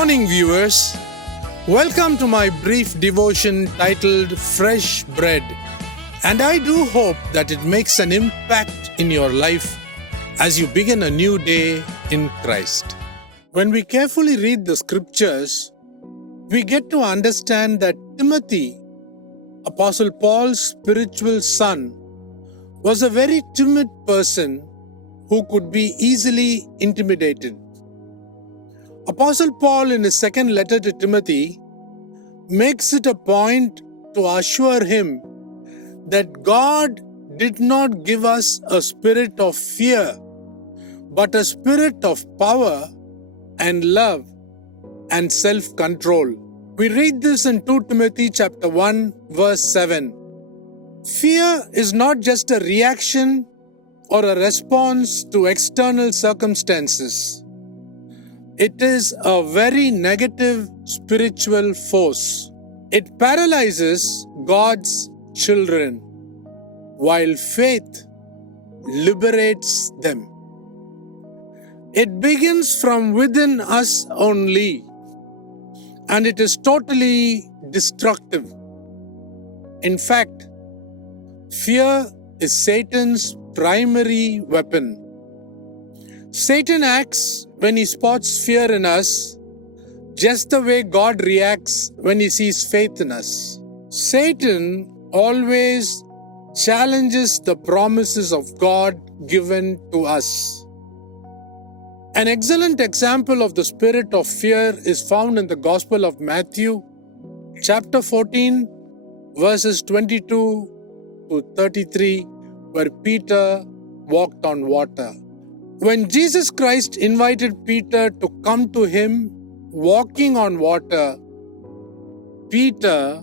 morning, viewers. Welcome to my brief devotion titled Fresh Bread. And I do hope that it makes an impact in your life as you begin a new day in Christ. When we carefully read the scriptures, we get to understand that Timothy, Apostle Paul's spiritual son, was a very timid person who could be easily intimidated. Apostle Paul, in his second letter to Timothy, makes it a point to assure him that God did not give us a spirit of fear, but a spirit of power and love and self-control. We read this in 2 Timothy chapter 1, verse 7. Fear is not just a reaction or a response to external circumstances. It is a very negative spiritual force. It paralyzes God's children, while faith liberates them. It begins from within us only, and it is totally destructive. In fact, fear is Satan's primary weapon. Satan acts when he spots fear in us, just the way God reacts when he sees faith in us. Satan always challenges the promises of God given to us. An excellent example of the spirit of fear is found in the Gospel of Matthew, chapter 14, verses 22 to 33, where Peter walked on water. When Jesus Christ invited Peter to come to him walking on water, Peter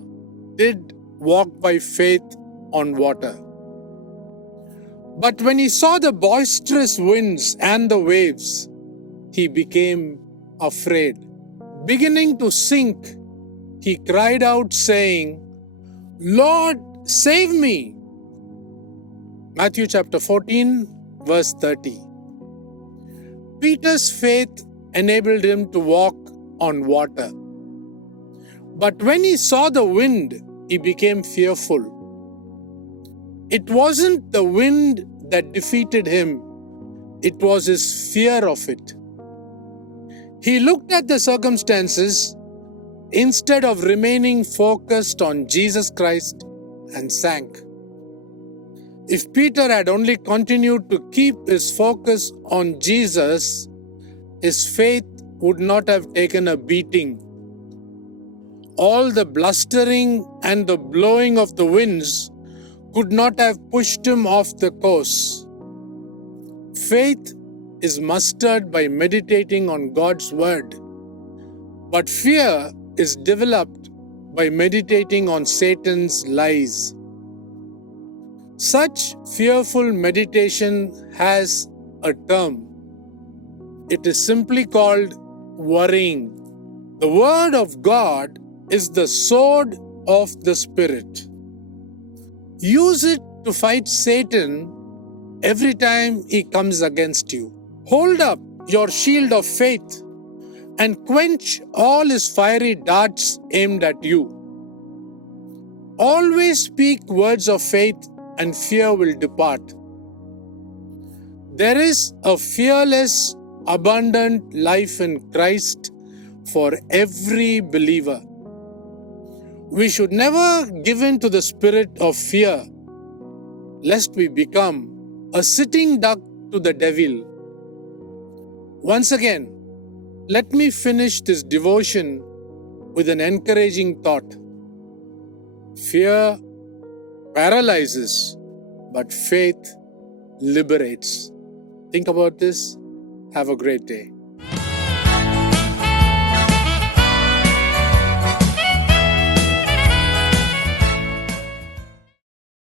did walk by faith on water. But when he saw the boisterous winds and the waves, he became afraid. Beginning to sink, he cried out saying, "Lord, save me!" Matthew chapter 14, verse 30. Peter's faith enabled him to walk on water. But when he saw the wind, he became fearful. It wasn't the wind that defeated him, it was his fear of it. He looked at the circumstances instead of remaining focused on Jesus Christ and sank. If Peter had only continued to keep his focus on Jesus, his faith would not have taken a beating. All the blustering and the blowing of the winds could not have pushed him off the course. Faith is mustered by meditating on God's word, but fear is developed by meditating on Satan's lies. Such fearful meditation has a term. It is simply called worrying. The Word of God is the sword of the Spirit. Use it to fight Satan every time he comes against you. Hold up your shield of faith and quench all his fiery darts aimed at you. Always speak words of faith and fear will depart. There is a fearless, abundant life in Christ for every believer. We should never give in to the spirit of fear, lest we become a sitting duck to the devil. Once again, let me finish this devotion with an encouraging thought. Fear paralyzes, but faith liberates. Think about this. Have a great day.